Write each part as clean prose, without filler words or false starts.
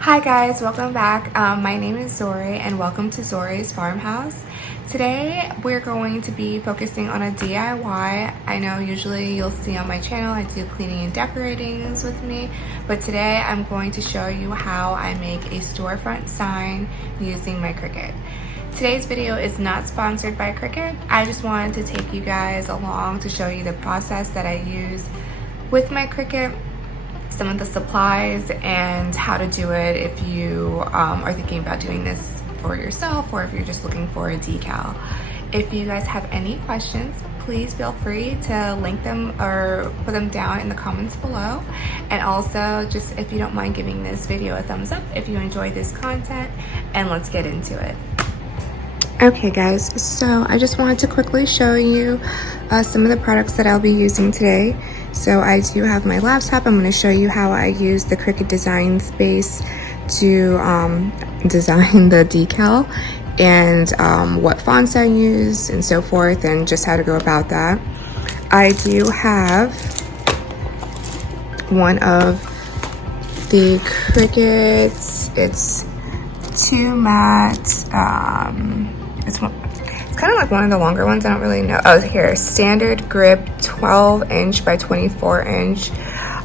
Hi guys, welcome back. My name is Zori and welcome to Zori's Farmhouse. Today we're going to be focusing on a DIY. I know usually you'll see on my channel I do cleaning and decoratings with me, but today I'm going to show you how I make a storefront sign using my Cricut. Today's video is not sponsored by Cricut. I just wanted to take you guys along to show you the process that I use with my Cricut, some of the supplies, and how to do it if you are thinking about doing this for yourself or if you're just looking for a decal. If you guys have any questions, please feel free to link them or put them down in the comments below. And also, just if you don't mind giving this video a thumbs up if you enjoy this content, and let's get into it. Okay guys, so I just wanted to quickly show you some of the products that I'll be using today. So I do have my laptop. I'm going to show you how I use the Cricut design space to design the decal, and what fonts I use and so forth, and just how to go about that. I do have one of the Cricuts. It's 2 matte. It's kind of like one of the longer ones. I don't really know. Oh, here, standard grip 12 inch by 24 inch.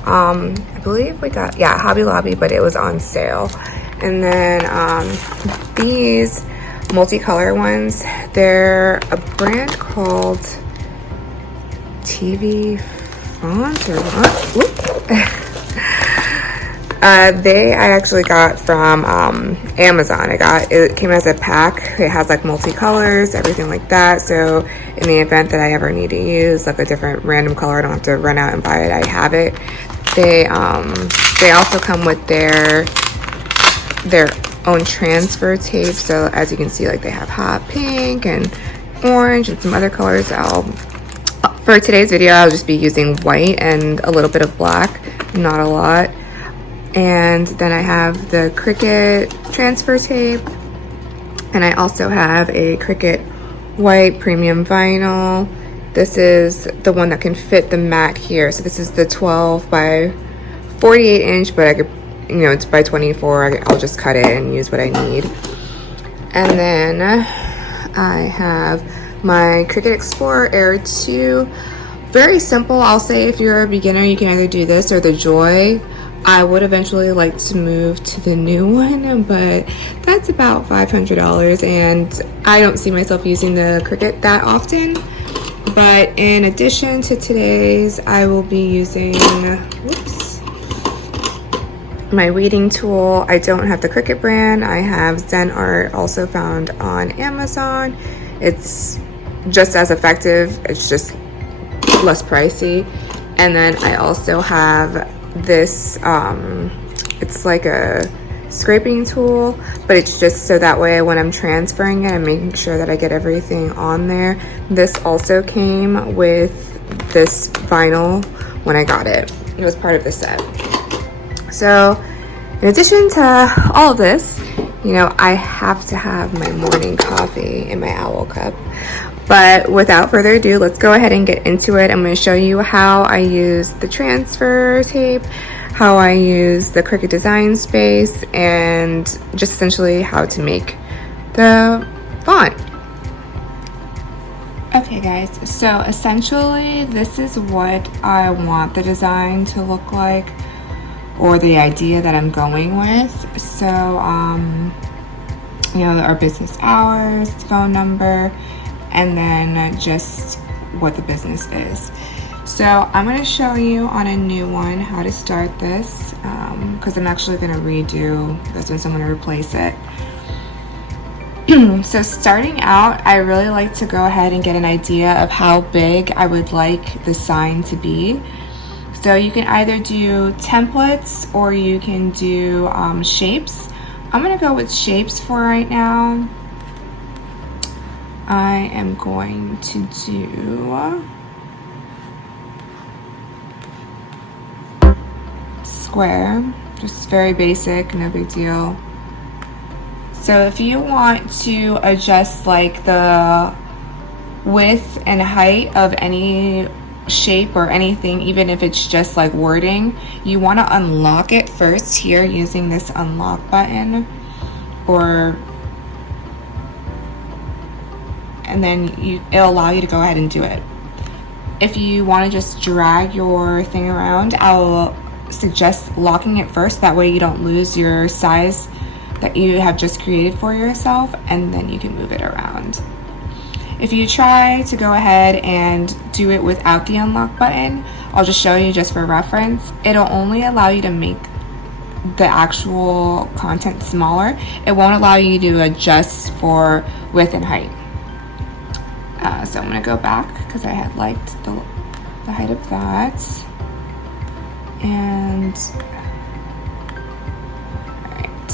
I believe we got, yeah, Hobby Lobby, but it was on sale. And then these multicolor ones, they're a brand called TV Font or what? I actually got from Amazon. It came as a pack. It has like multicolors, everything like that. So in the event that I ever need to use like a different random color, I don't have to run out and buy it. I have it. They also come with their own transfer tape. So as you can see, like they have hot pink and orange and some other colors. For today's video, I'll just be using white and a little bit of black, not a lot. And then I have the Cricut transfer tape, and I also have a Cricut white premium vinyl. This is the one that can fit the mat here. So this is the 12 by 48 inch, but I could, you know, it's by 24. I'll just cut it and use what I need. And then I have my Cricut Explorer Air 2. Very simple. I'll say if you're a beginner, you can either do this or the Joy. I would eventually like to move to the new one, but that's about $500, and I don't see myself using the Cricut that often. But in addition to today's, I will be using, my weeding tool. I don't have the Cricut brand. I have Zen Art, also found on Amazon. It's just as effective. It's just less pricey. And then I also have this, it's like a scraping tool, but it's just so that way when I'm transferring it, I'm making sure that I get everything on there. This also came with this vinyl when I got it. It was part of the set. So in addition to all of this, you know, I have to have my morning coffee in my Owl cup. But without further ado, let's go ahead and get into it. I'm going to show you how I use the transfer tape, how I use the Cricut design space, and just essentially how to make the font. Okay guys, so essentially this is what I want the design to look like, or the idea that I'm going with. So, you know, our business hours, phone number, and then just what the business is. So I'm going to show you on a new one how to start this, because I'm actually going to redo this one, so I'm going to replace it. So starting out, I really like to go ahead and get an idea of how big I would like the sign to be. So you can either do templates or you can do shapes. I'm going to go with shapes for right now. I am going to do square, just very basic, no big deal. So if you want to adjust like the width and height of any shape or anything, even if it's just like wording, you want to unlock it first here using this unlock button, and then it'll allow you to go ahead and do it. If you want to just drag your thing around, I'll suggest locking it first, that way you don't lose your size that you have just created for yourself, and then you can move it around. If you try to go ahead and do it without the unlock button, I'll just show you just for reference, it'll only allow you to make the actual content smaller. It won't allow you to adjust for width and height. So I'm going to go back because I had liked the height of that. And alright,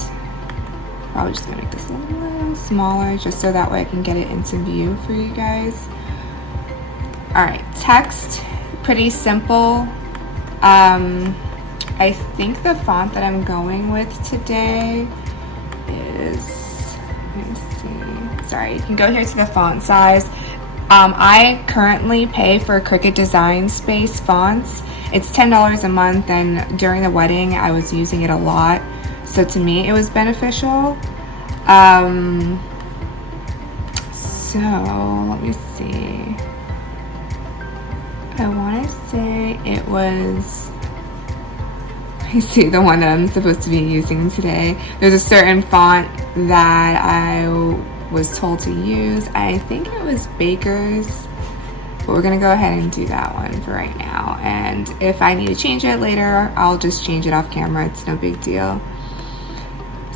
probably just going to make this a little smaller just so that way I can get it into view for you guys. Alright, text, pretty simple. I think the font that I'm going with today is, let me see, sorry, you can go here to the font size. I currently pay for Cricut Design Space fonts. It's $10 a month, and during the wedding I was using it a lot, so to me it was beneficial. So let me see, I want to say it was, I see the one that I'm supposed to be using today. There's a certain font that I was told to use. I think it was Baker's, but we're gonna go ahead and do that one for right now. And if I need to change it later, I'll just change it off camera. It's no big deal.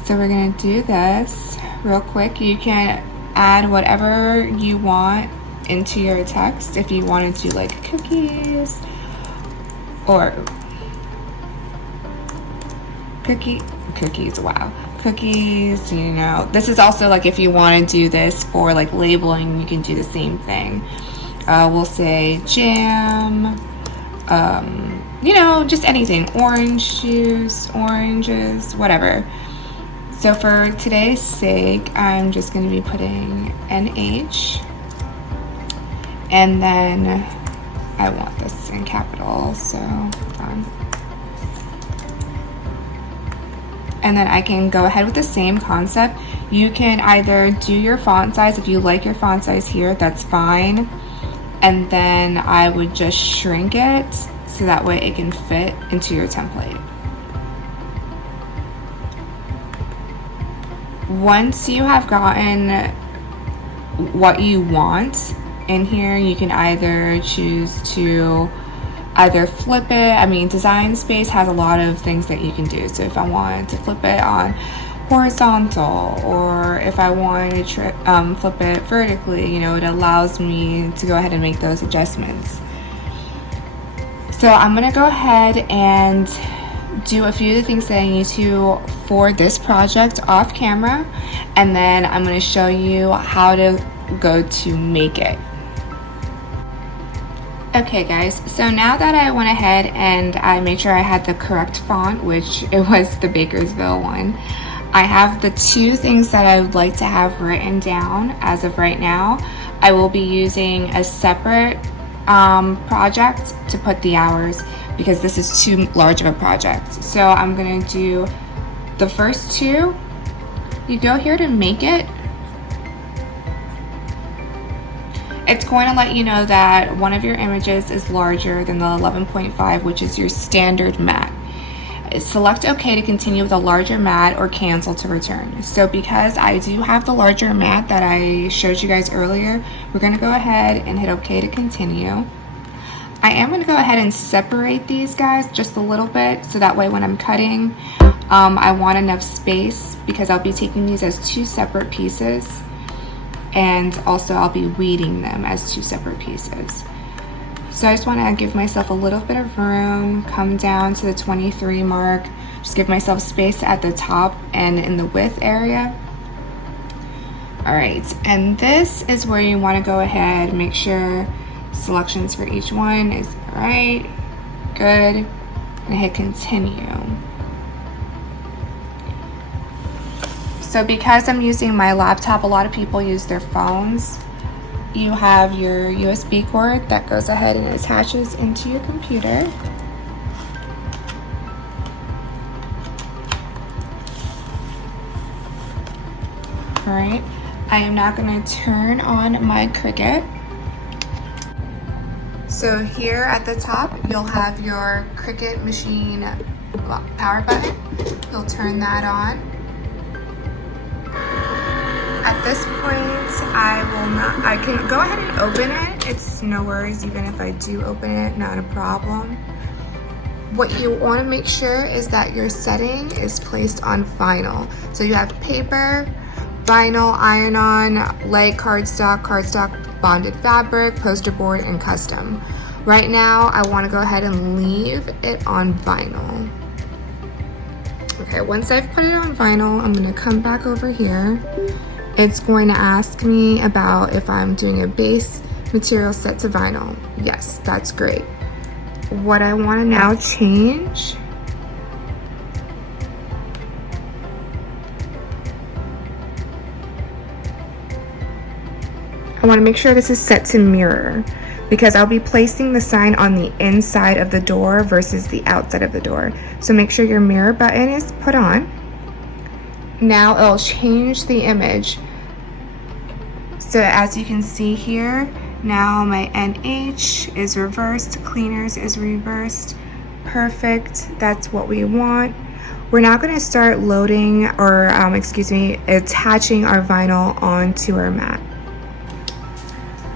So we're gonna do this real quick. You can add whatever you want into your text. If you want to do like cookies or cookies, wow. Cookies, you know, this is also like if you want to do this for like labeling, you can do the same thing. We'll say jam, you know, just anything, orange juice, oranges, whatever. So for today's sake, I'm just going to be putting NH, and then I want this in capital, so hold on. And then I can go ahead with the same concept. You can either do your font size, if you like your font size here, that's fine. And then I would just shrink it so that way it can fit into your template. Once you have gotten what you want in here, you can either choose to either flip it. I mean, Design Space has a lot of things that you can do. So if I wanted to flip it on horizontal, or if I wanted to flip it vertically, you know, it allows me to go ahead and make those adjustments. So I'm going to go ahead and do a few of the things that I need to for this project off camera, and then I'm going to show you how to go to make it. Okay guys, so now that I went ahead and I made sure I had the correct font, which it was the Bakersville one, I have the two things that I would like to have written down as of right now. I will be using a separate project to put the hours because this is too large of a project. So I'm going to do the first two. You go here to make it. It's going to let you know that one of your images is larger than the 11.5, which is your standard mat. Select OK to continue with a larger mat, or cancel to return. So because I do have the larger mat that I showed you guys earlier, we're going to go ahead and hit OK to continue. I am going to go ahead and separate these guys just a little bit, so that way when I'm cutting, I want enough space, because I'll be taking these as two separate pieces. And also I'll be weeding them as two separate pieces. So I just want to give myself a little bit of room, come down to the 23 mark, just give myself space at the top and in the width area. All right, and this is where you want to go ahead, make sure selections for each one is all right, good, and hit continue. So because I'm using my laptop, a lot of people use their phones. you have your USB cord that goes ahead and attaches into your computer. All right, I am now going to turn on my Cricut. So here at the top, you'll have your Cricut machine power button. You'll turn that on. At this point, I can go ahead and open it. It's no worries, even if I do open it, not a problem. What you want to make sure is that your setting is placed on vinyl. So you have paper, vinyl, iron-on, light cardstock, bonded fabric, poster board, and custom. Right now, I want to go ahead and leave it on vinyl. Okay, once I've put it on vinyl, I'm going to come back over here. It's going to ask me about if I'm doing a base material set to vinyl. Yes, that's great. What I want to now change I want to make sure this is set to mirror because I'll be placing the sign on the inside of the door versus the outside of the door. So make sure your mirror button is put on. Now it'll change the image. So as you can see here, now my NH is reversed, cleaners is reversed. Perfect, that's what we want. We're now going to start loading or attaching our vinyl onto our mat.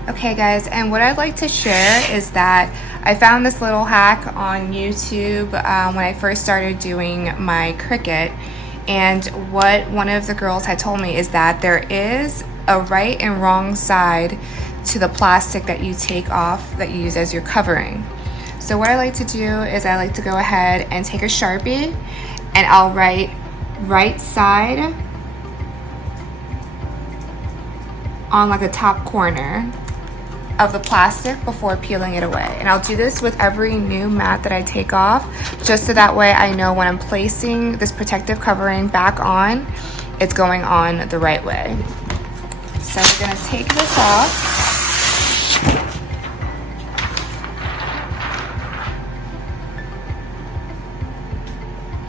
Okay guys, and what I'd like to share is that I found this little hack on YouTube when I first started doing my Cricut, and what one of the girls had told me is that there is a right and wrong side to the plastic that you take off that you use as your covering. So what I like to do is I like to go ahead and take a Sharpie and I'll write right side on like the top corner of the plastic before peeling it away. And I'll do this with every new mat that I take off, just so that way I know when I'm placing this protective covering back on, it's going on the right way. So I'm gonna take this off.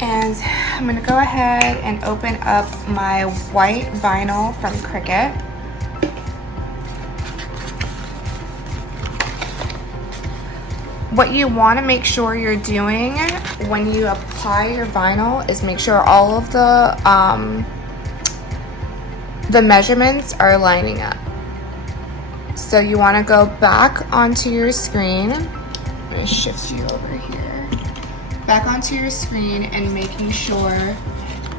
And I'm gonna go ahead and open up my white vinyl from Cricut. What you want to make sure you're doing when you apply your vinyl is make sure all of the measurements are lining up. So you want to go back onto your screen. I'm going to shift you over here. Back onto your screen and making sure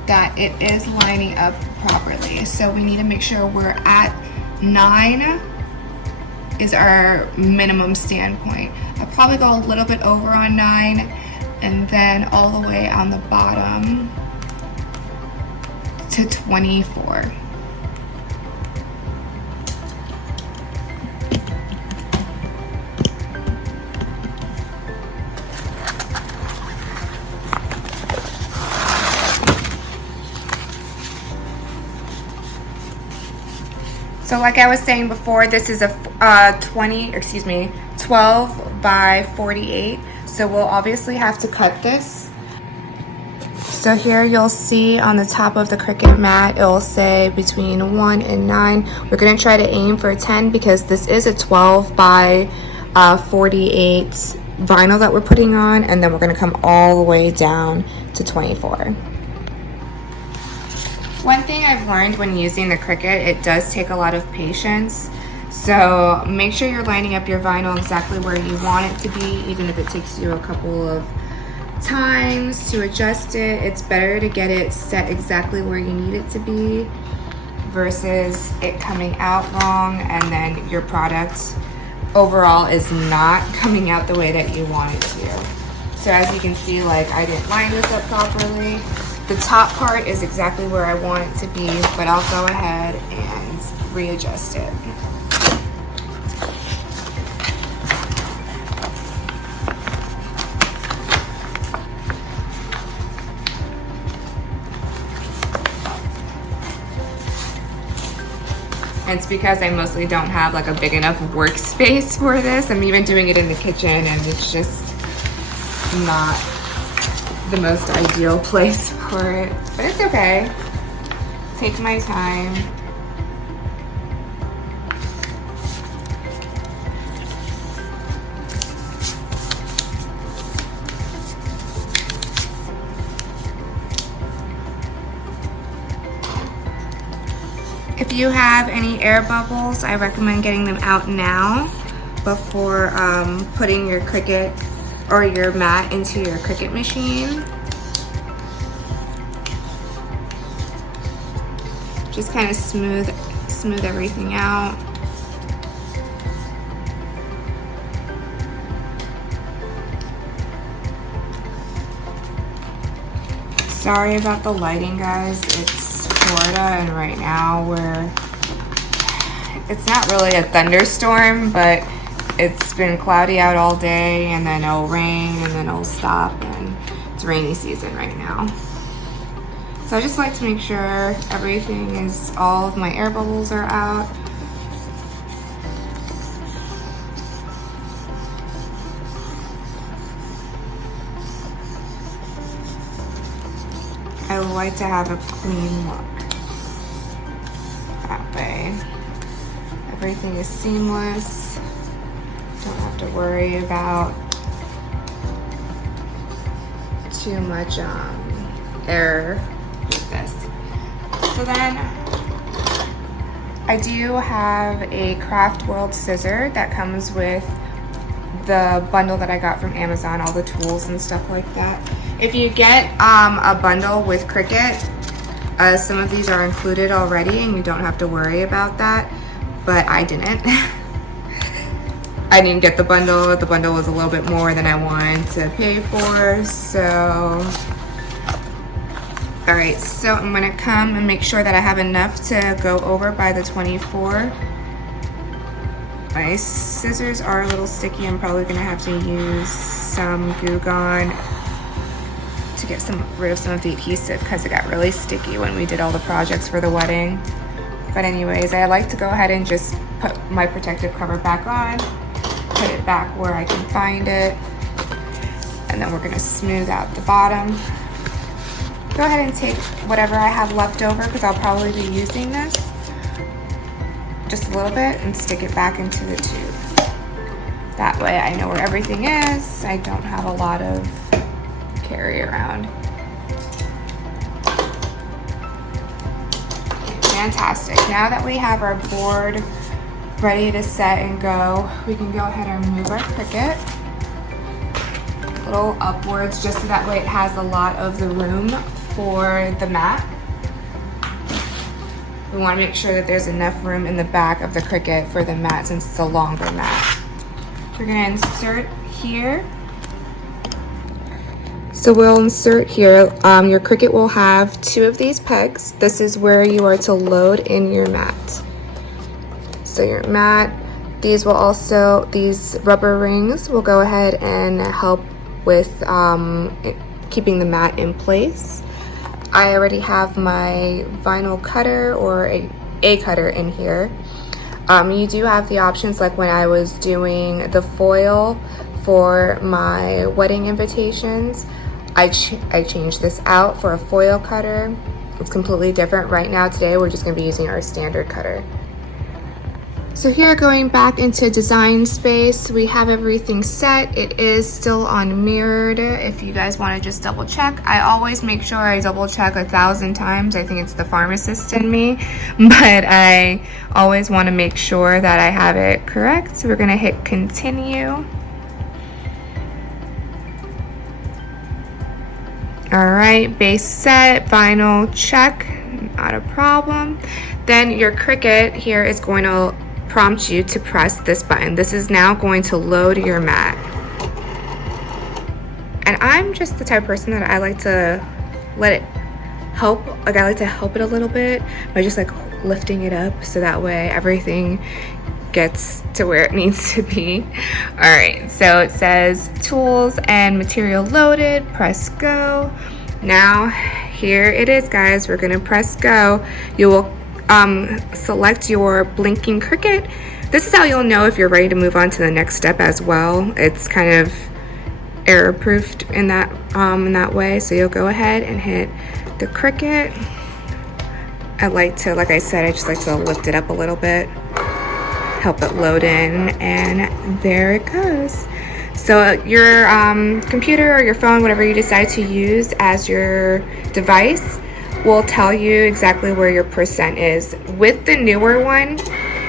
that it is lining up properly. So we need to make sure we're at 9 is our minimum standpoint. I'll probably go a little bit over on 9 and then all the way on the bottom to 24. So like I was saying before, this is a 12 by 48. So we'll obviously have to cut this. So here you'll see on the top of the Cricut mat, it will say between 1 and 9. We're gonna try to aim for 10 because this is a 12 by 48 vinyl that we're putting on, and then we're gonna come all the way down to 24. One thing I've learned when using the Cricut, it does take a lot of patience. So make sure you're lining up your vinyl exactly where you want it to be, even if it takes you a couple of times to adjust it. It's better to get it set exactly where you need it to be versus it coming out wrong and then your product overall is not coming out the way that you want it to. So as you can see, like I didn't line this up properly. The top part is exactly where I want it to be, but I'll go ahead and readjust it. And it's because I mostly don't have like a big enough workspace for this. I'm even doing it in the kitchen and it's just not the most ideal place for it. But it's okay. Take my time. If you have any air bubbles, I recommend getting them out now before putting your Cricut or your mat into your Cricut machine. Just kind of smooth everything out. Sorry about the lighting, guys. It's Florida, and right now it's not really a thunderstorm, but it's been cloudy out all day, and then it'll rain and then it'll stop, and it's rainy season right now. So I just like to make sure everything is, all of my air bubbles are out. I like to have a clean look. That way, everything is seamless. Don't have to worry about too much error with this. So then, I do have a Craft World scissor that comes with the bundle that I got from Amazon, all the tools and stuff like that. If you get a bundle with Cricut, some of these are included already and you don't have to worry about that, but I didn't. I didn't get the bundle. The bundle was a little bit more than I wanted to pay for, so. All right, so I'm gonna come and make sure that I have enough to go over by the 24. My scissors are a little sticky. I'm probably gonna have to use some Goo Gone to get rid of some of the adhesive because it got really sticky when we did all the projects for the wedding. But anyways, I like to go ahead and just put my protective cover back on, put it back where I can find it, and then we're gonna smooth out the bottom. Go ahead and take whatever I have left over because I'll probably be using this, just a little bit, and stick it back into the tube. That way I know where everything is. I don't have a lot of carry around. Fantastic. Now that we have our board ready to set and go, we can go ahead and move our Cricut a little upwards just so that way it has a lot of the room for the mat. We want to make sure that there's enough room in the back of the Cricut for the mat since it's a longer mat. We're going to insert here. So we'll insert here, your Cricut will have 2 of these pegs. This is where you are to load in your mat. So your mat, these rubber rings will go ahead and help with keeping the mat in place. I already have my vinyl cutter or a cutter in here. You do have the options, like when I was doing the foil for my wedding invitations, I changed this out for a foil cutter. It's completely different. Right now, today, we're just gonna be using our standard cutter. So here, going back into design space, we have everything set. It is still on mirrored. If you guys wanna just double check, I always make sure I double check 1,000 times. I think it's the pharmacist in me, but I always wanna make sure that I have it correct. So we're gonna hit continue. All right, base set, vinyl check, not a problem. Then your Cricut here is going to prompt you to press this button. This is now going to load your mat. And I'm just the type of person that I like to let it help. Like, I like to help it a little bit by just like lifting it up so that way everything gets to where it needs to be. All right, so it says tools and material loaded, press go. Now here it is, guys. We're gonna press go. You will select your blinking Cricut. This is how you'll know if you're ready to move on to the next step as well. It's kind of error proofed in that way. So you'll go ahead and hit the Cricut. I like to, like I said, I just like to lift it up a little bit, help it load in, and there it goes. So your computer or your phone, whatever you decide to use as your device, will tell you exactly where your percent is. With the newer one,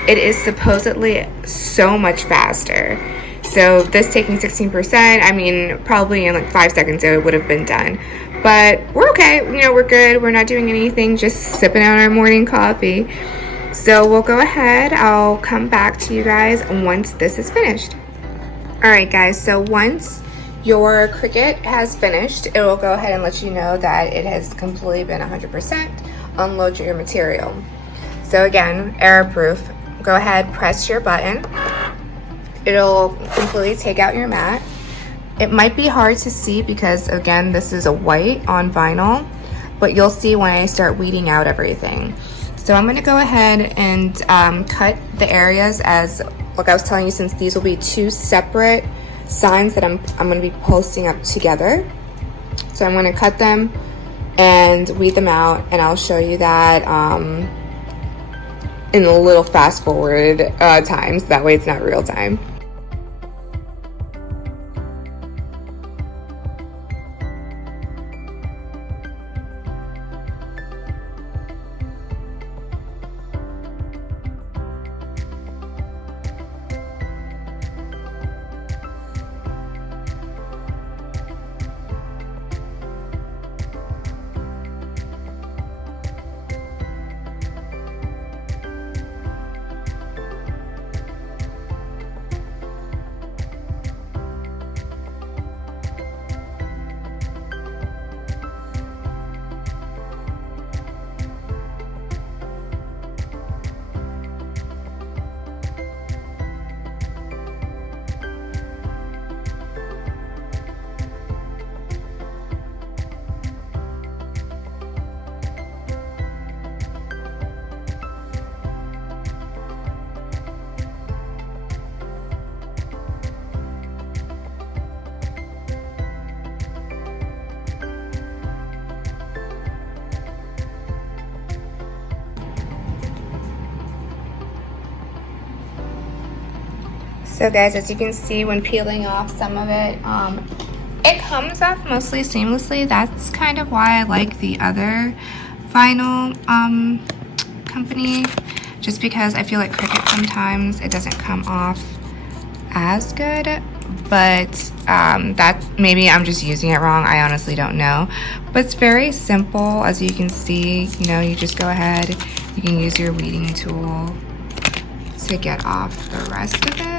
it is supposedly so much faster. So this taking 16%, I mean, probably in like 5 seconds it would have been done. But we're okay, you know, we're good. We're not doing anything, just sipping on our morning coffee. So we'll go ahead, I'll come back to you guys once this is finished. All right guys, so once your Cricut has finished, it will go ahead and let you know that it has completely been 100%. Unload your material. So again, error proof. Go ahead, press your button. It'll completely take out your mat. It might be hard to see because again, this is a white on vinyl, but you'll see when I start weeding out everything. So I'm gonna go ahead and cut the areas as, like I was telling you, since these will be 2 separate signs that I'm gonna be posting up together. So I'm gonna cut them and weed them out, and I'll show you that in a little fast forward times. That way it's not real time. So guys, as you can see when peeling off some of it, it comes off mostly seamlessly. That's kind of why I like the other vinyl company, just because I feel like Cricut sometimes it doesn't come off as good, but that maybe I'm just using it wrong. I honestly don't know, but it's very simple. As you can see, you know, you just go ahead, you can use your weeding tool to get off the rest of it.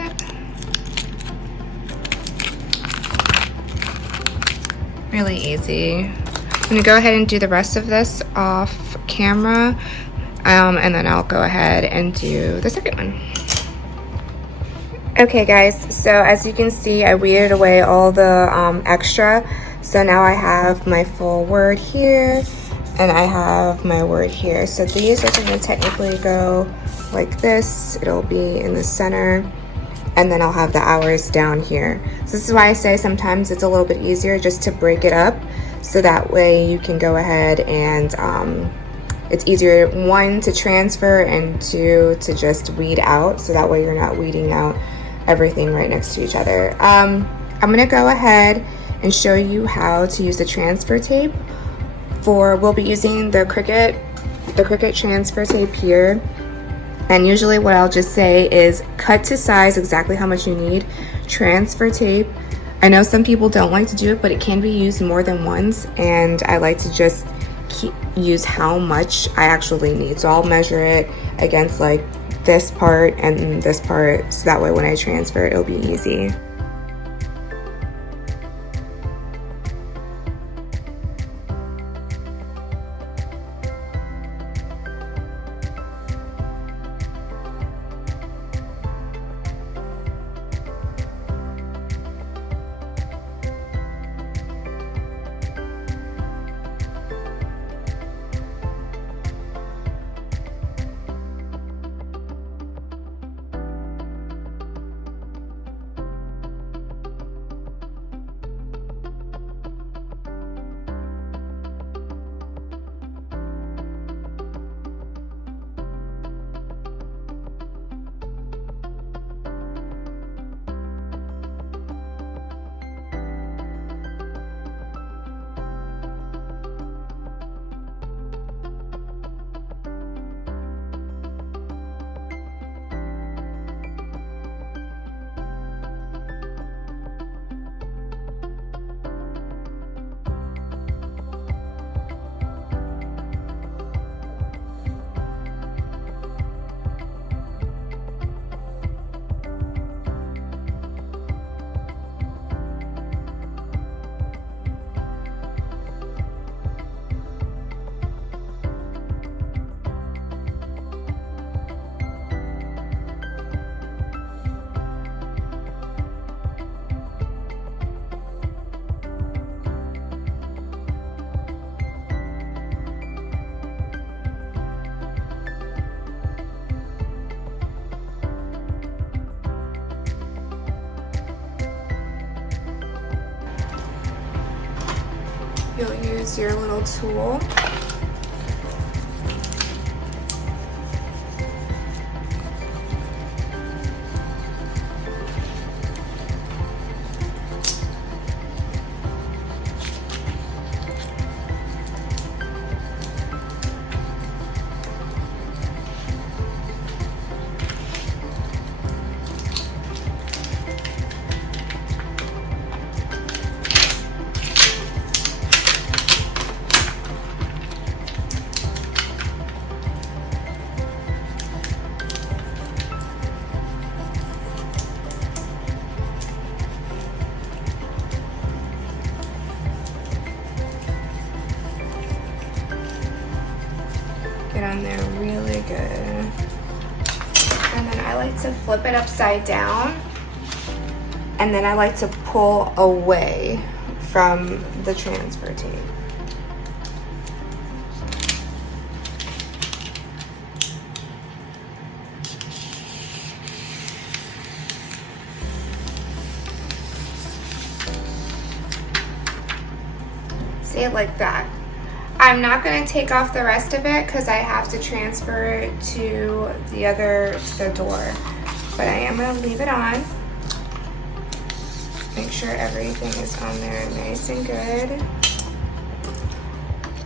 Really easy. I'm gonna go ahead and do the rest of this off camera, and then I'll go ahead and do the second one. Okay guys, so as you can see, I weeded away all the extra. So now I have my full word here, and I have my word here. So these are gonna technically go like this. It'll be in the center, and then I'll have the hours down here. So this is why I say sometimes it's a little bit easier just to break it up, so that way you can go ahead and it's easier, 1, to transfer, and 2, to just weed out, so that way you're not weeding out everything right next to each other. I'm gonna go ahead and show you how to use the transfer tape. We'll be using the Cricut transfer tape here. And usually what I'll just say is cut to size exactly how much you need. Transfer tape, I know some people don't like to do it, but it can be used more than once, and I like to just use how much I actually need. So I'll measure it against like this part and this part, so that way when I transfer it'll be easy. you'll use your little tool. Get on there really good. And then I like to flip it upside down. And then I like to pull away from the transfer tape. See it like that. I'm not going to take off the rest of it because I have to transfer it to the door. But I am going to leave it on. Make sure everything is on there nice and good.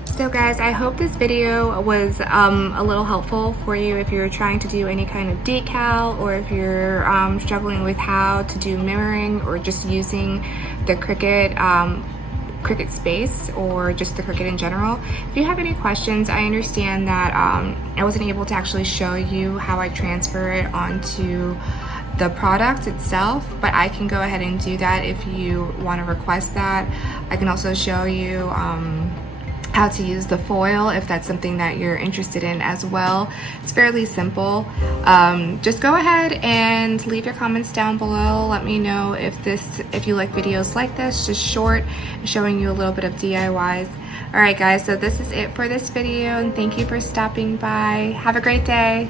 So guys, I hope this video was a little helpful for you if you're trying to do any kind of decal, or if you're struggling with how to do mirroring, or just using the Cricut space, or just the Cricut in general. If you have any questions, I understand that I wasn't able to actually show you how I transfer it onto the product itself, but I can go ahead and do that if you want to request that. I can also show you how to use the foil if that's something that you're interested in as well. It's fairly simple. Just go ahead and leave your comments down below. Let me know if you like videos like this, just short, showing you a little bit of DIYs. All right guys, so this is it for this video, and thank you for stopping by. Have a great day.